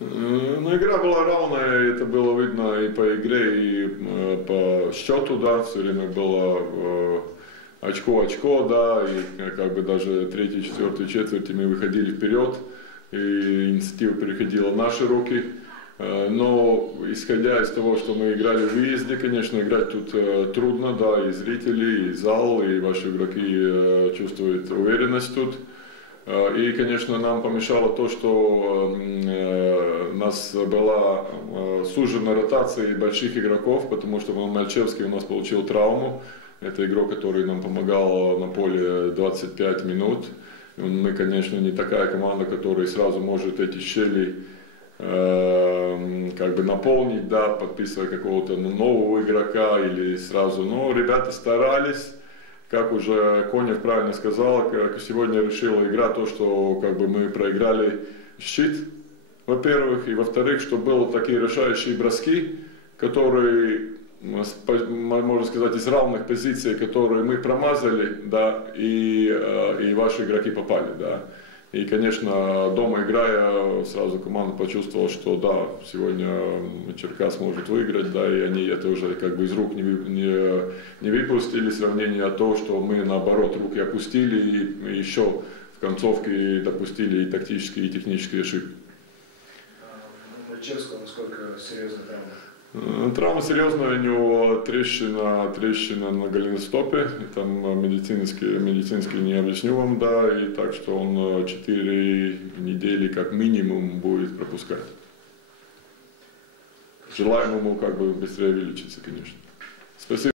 Ну, игра была равная, это было видно и по игре, и э, по счету, да, все время было э, очко-очко, да, и как бы даже третьей, четвертой четверти мы выходили вперед, и инициатива переходила в наши руки. Э, Но исходя из того, что мы играли в выезде, конечно, играть тут трудно, да, и зрители, и зал, и ваши игроки чувствуют уверенность тут. Э, И, конечно, нам помешало то, что э, у нас была э, сужена ротация больших игроков, потому что Мальчевский у нас получил травму. Это игрок, который нам помогал на поле 25 минут. Мы, конечно, не такая команда, которая сразу может эти щели э, как бы наполнить, да, подписывая какого-то нового игрока или сразу. Но ребята старались как уже Конев правильно сказал, как сегодня решила игра то, что как бы мы проиграли щит, во-первых, и во-вторых, что были такие решающие броски, которые, можно сказать, из равных позиций, которые мы промазали, да, и, э, и ваши игроки попали, да. И, конечно, дома играя, сразу команда почувствовала, что да, сегодня Черкас может выиграть, да, и они это уже как бы из рук не, не, не выпустили сравнение от того, что мы наоборот руки опустили и еще в концовке допустили и тактические, и технические ошибки. А, Мальчевского насколько серьезная травма? Э, Травма серьезная, у него трещина, трещина на голеностопе, и там э, медицинские, медицинские не объясню вам, да, и так что он 4 недели как минимум будет пропускать. Желаем ему как бы быстрее вылечиться, конечно. Спасибо.